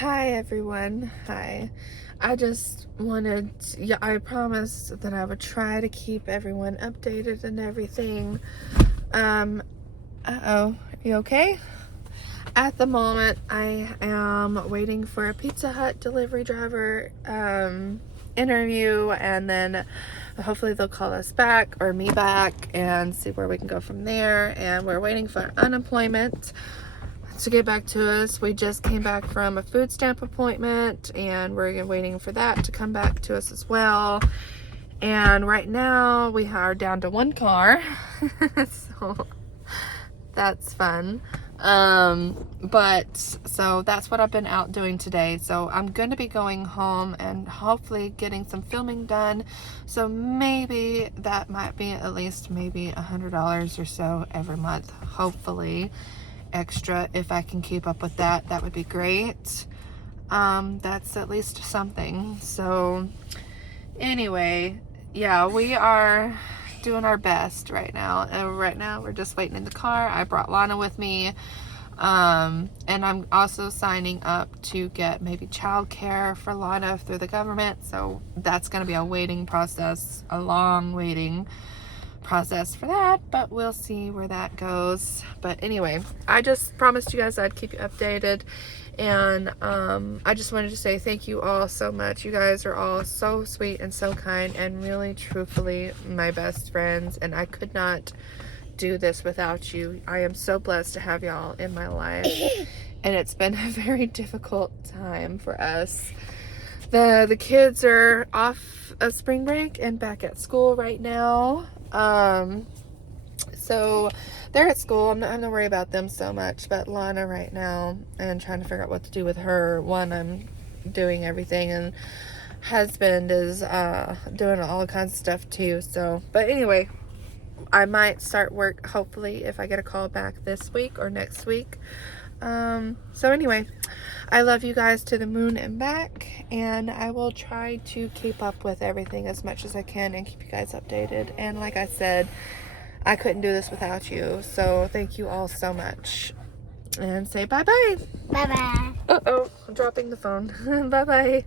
Hi everyone. Hi. I just wanted I promised that I would try to keep everyone updated and everything. Uh-oh. You okay? At the moment, I am waiting for a Pizza Hut delivery driver interview, and then hopefully they'll call us back or me back and see where we can go from there. And we're waiting for unemployment to get back to us. We just came back from a food stamp appointment and we're waiting for that to come back to us as well. And right now we are down to one car. So that's fun. But so that's what I've been out doing today. So I'm going to be going home and hopefully getting some filming done. So maybe that might be at least maybe $100 or so every month, hopefully extra. If I can keep up with that, that would be great. That's at least something. So anyway, yeah, we are doing our best right now. Right now we're just waiting in the car. I brought Lana with me, and I'm also signing up to get maybe childcare for Lana through the government. So that's going to be a waiting process, a long waiting process for that, but we'll see where that goes. But anyway, I just promised you guys I'd keep you updated, and I just wanted to say thank you all so much. You guys are all so sweet and so kind and really truthfully my best friends, and I could not do this without you. I am so blessed to have y'all in my life, and it's been a very difficult time for us. The kids are off of spring break and back at school right now. So they're at school. I'm not having to worry about them so much, but Lana right now, and trying to figure out what to do with her. One, I'm doing everything, and husband is doing all kinds of stuff too. So, but anyway, I might start work hopefully if I get a call back this week or next week. So anyway, I love you guys to the moon and back, and I will try to keep up with everything as much as I can and keep you guys updated. And like I said, I couldn't do this without you, so thank you all so much. And say bye-bye. Bye bye. Uh-oh, I'm dropping the phone. Bye-bye.